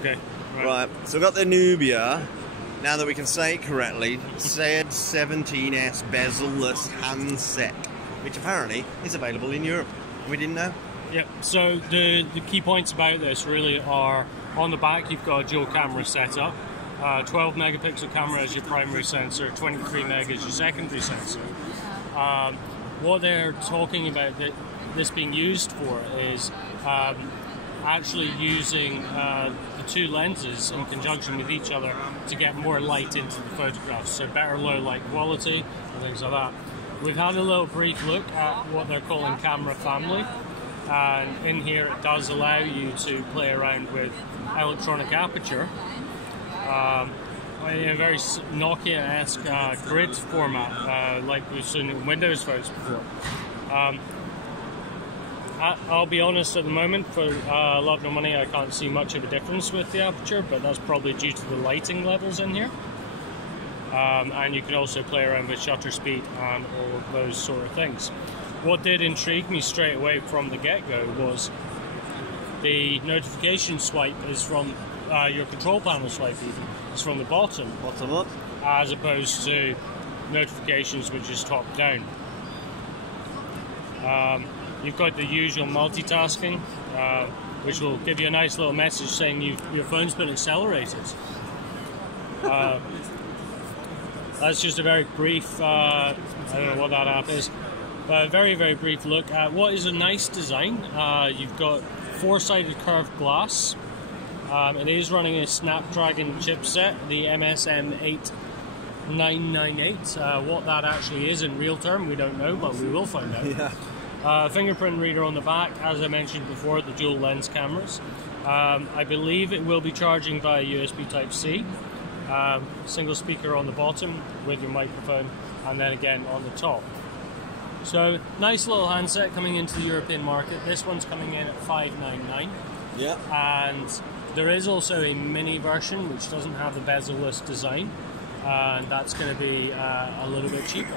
Okay. Right, so we've got the Nubia, now that we can say it correctly, Z17s bezel-less handset, which apparently is available in Europe. We didn't know. Yep, so the key points about this really are, on the back you've got a dual camera setup, 12 megapixel camera as your primary sensor, 23 meg as your secondary sensor. What they're talking about this being used for is actually using the two lenses in conjunction with each other to get more light into the photographs, so better low light quality and things like that. We've had a little brief look at what they're calling camera family, and in here it does allow you to play around with electronic aperture in a very Nokia-esque grid format, like we've seen in Windows phones before. I'll be honest, at the moment, for love nor money, I can't see much of a difference with the aperture, but that's probably due to the lighting levels in here. And you can also play around with shutter speed and all of those sort of things. What did intrigue me straight away from the get-go was the notification swipe is from your control panel swipe even. It's from the bottom up, as opposed to notifications which is top down. You've got the usual multitasking, which will give you a nice little message saying your phone's been accelerated. That's just a very brief, I don't know what that app is, but a very, very brief look at what is a nice design. You've got four-sided curved glass. It is running a Snapdragon chipset, the MSM 8998. What that actually is in real term, we don't know, but we will find out. Yeah. Fingerprint reader on the back, as I mentioned before, the dual lens cameras. I believe it will be charging via USB Type-C. Single speaker on the bottom with your microphone, and then again on the top. So nice little handset coming into the European market. This one's coming in at $599. Yeah. And there is also a mini version which doesn't have the bezel-less design, and that's going to be a little bit cheaper.